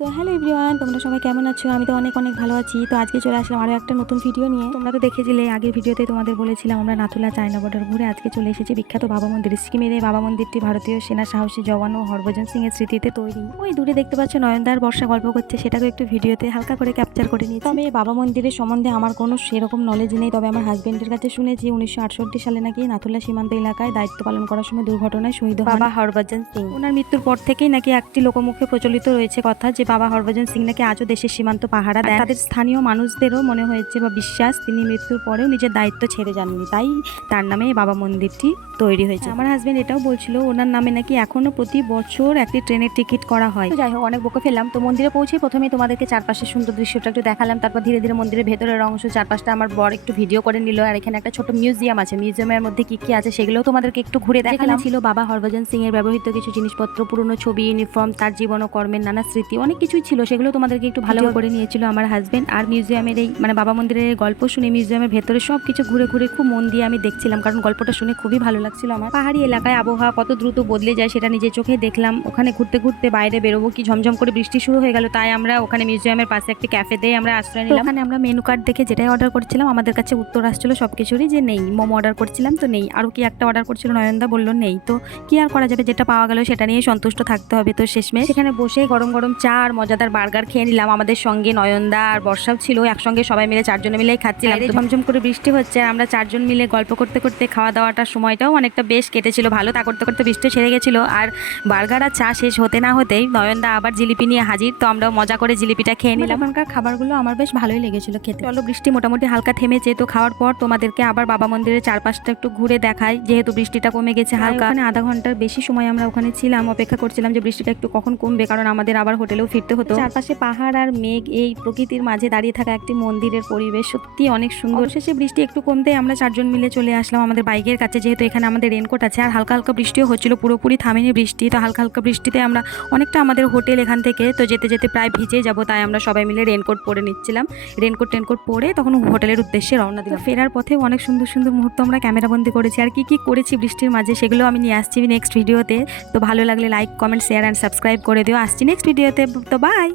So hello everyone, তোমরা সবাই কেমন আছো? আমি তো অনেক ভালো আছি। তো আজকে চলে আসলাম আরও একটা নতুন ভিডিও নিয়ে। তোমরা তো দেখেছিলে আগের ভিডিওতে তোমাদের বলেছিলাম আমরা নাথুলা চায়না বর্ডার ঘুরে আজকে চলে এসেছি বিখ্যাত বাবা মন্দির। সিকিমের এই বাবা মন্দিরটি ভারতীয় সেনা সাহসী জওয়ান ও হরভজন সিং এর স্মৃতিতে তৈরি। ওই দূরে দেখতে পাচ্ছ নয়নদার বর্ষা গল্প করছে, সেটাকে একটু ভিডিওতে হালকা করে ক্যাপচার করে নিয়েছি। তবে এই বাবা মন্দিরের সম্বন্ধে আমার কোনো সেরকম নলেজ নেই, তবে আমার হাজবেন্ডের কাছে শুনেছি 1968 সালে নাকি নাথুলা সীমান্ত এলাকায় দায়িত্ব পালন করার সময় দুর্ঘটনায় শহীদ হন বাবা হরভজন সিং। ওনার মৃত্যুর পর থেকেই নাকি একটি লোকমুখে প্রচলিত রয়েছে কথা যে বাবা হরভজন সিং নাকি আজও দেশের সীমান্ত পাহারা দেন। তাদের স্থানীয় মানুষদেরও মনে হয়েছে বা বিশ্বাস তিনি মৃত্যুর পরেও নিজের দায়িত্ব ছেড়ে যাননি, তাই তার নামে বাবা মন্দিরটি তৈরি হয়েছে। আমার হাজবেন্ড এটাও বলছিল ওনার নামে নাকি এখনো প্রতি বছর একটি ট্রেনের টিকিট করা হয়। যাই হোক, অনেক বকে ফেললাম। তো মন্দিরে পৌঁছে প্রথমেই তোমাদেরকে চারপাশের সুন্দর দৃশ্যটা একটু দেখালাম, তারপর ধীরে ধীরে মন্দিরের ভেতরের অংশ চারপাশটা আমার বর একটু ভিডিও করে নিল। আর এখানে একটা ছোট মিউজিয়াম আছে, মিউজিয়ামের মধ্যে কি কি আছে সেগুলোও তোমাদেরকে একটু ঘুরে দেখালাম। ছিল বাবা হরভজন সিং এর ব্যবহৃত কিছু জিনিসপত্র, পুরনো ছবি, ইউনিফর্ম, তার জীবন ও কর্মের নানা স্মৃতি, অনেক কিছুই ছিল, সেগুলো তোমাদেরকে একটু ভালো করে নিয়েছিল আমার হাজবেন্ড। আর মিউজিয়ামের এই বাবা মন্দিরের গল্প শুনে মিউজিয়ামের ভেতরে সব কিছু ঘুরে ঘুরে খুব মন দিয়ে আমি দেখছিলাম, কারণ গল্পটা শুনে খুবই ভালো লাগছিল আমার। পাহাড়ি এলাকায় আবহাওয়া কত দ্রুত বদলে যায় সেটা নিজের চোখে দেখলাম। ওখানে ঘুরতে ঘুরতে বাইরে বেরোবো কি ঝমঝম করে বৃষ্টি শুরু হয়ে গেল, তাই আমরা ওখানে মিউজিয়ামের পাশে একটি ক্যাফেতে আমরা আশ্রয় নিলাম। ওখানে আমরা মেনু কার্ড দেখে যেটাই অর্ডার করছিলাম আমাদের কাছে উত্তর আসছিল সবকিছুরই যে নেই। মোমো অর্ডার করছিলাম তো নেই, আরও কি একটা অর্ডার করছিল নয়নদা, বললো নেই। তো কি আর করা যাবে, যেটা পাওয়া গেল সেটা নিয়ে সন্তুষ্ট থাকতে হবে। তো শেষমেশ সেখানে বসে গরম গরম চা আর মজাদার বার্গার খেয়ে নিলাম। আমাদের সঙ্গে নয়নদা আর বর্ষাও ছিল, একসঙ্গে সবাই মিলে চারজনে মিলেই খাচ্ছিলাম। ঝমঝম করে বৃষ্টি হচ্ছে, আমরা চারজন মিলে গল্প করতে করতে খাওয়া দাওয়াটার সময়টাও অনেকটা বেশ কেটেছিল ভালো। তা করতে করতে বৃষ্টি ছেড়ে গেছিল, আর বার্গার আর চা শেষ হতে না হতেই নয়নদা আবার জিলিপি নিয়ে হাজির। তো আমরাও মজা করে জিলিপিটা খেয়ে নিলাম। এখানকার খাবারগুলো আমার বেশ ভালোই লেগেছিল খেতে। চলো, বৃষ্টি মোটামুটি হালকা থেমেছে, তো খাওয়ার পর তোমাদেরকে আবার বাবা মন্দিরের চারপাশটা একটু ঘুরে দেখাই, যেহেতু বৃষ্টিটা কমে গেছে হালকা। ওখানে আধা ঘন্টার বেশি সময় আমরা ওখানে ছিলাম, অপেক্ষা করছিলাম যে বৃষ্টিটা একটু কখন কমবে, কারণ আমাদের আবার হোটেলেও ফিরতে হতো। চারপাশে পাহাড় আর মেঘ, এই প্রকৃতির মাঝে দাঁড়িয়ে থাকা একটি মন্দিরের পরিবেশ সত্যি অনেক সুন্দর। শেষে বৃষ্টি একটু কমতে আমরা চারজন মিলে চলে আসলাম আমাদের বাইকের কাছে, যেহেতু এখানে আমাদের রেনকোট আছে। আর হালকা হালকা বৃষ্টিও হচ্ছিল, পুরোপুরি থামেনি বৃষ্টি। তো হালকা হালকা বৃষ্টিতে আমরা অনেকটা আমাদের হোটেল এখান থেকে তো যেতে যেতে প্রায় ভিজে যাব, তাই আমরা সবাই মিলে রেনকোট পরে নিচ্ছিলাম। রেনকোট পরে তখন হোটেলের উদ্দেশ্যে রওনা দিলাম। ফেরার পথে অনেক সুন্দর সুন্দর মুহূর্ত আমরা ক্যামেরাবন্দি করেছি, আর কি কি করেছি বৃষ্টির মাঝে সেগুলো আমি নিয়ে আসছি নেক্সট ভিডিওতে। তো ভালো লাগলে like, comment, share and subscribe করে দিও। আসছি নেক্সট ভিডিওতে। তো বাই।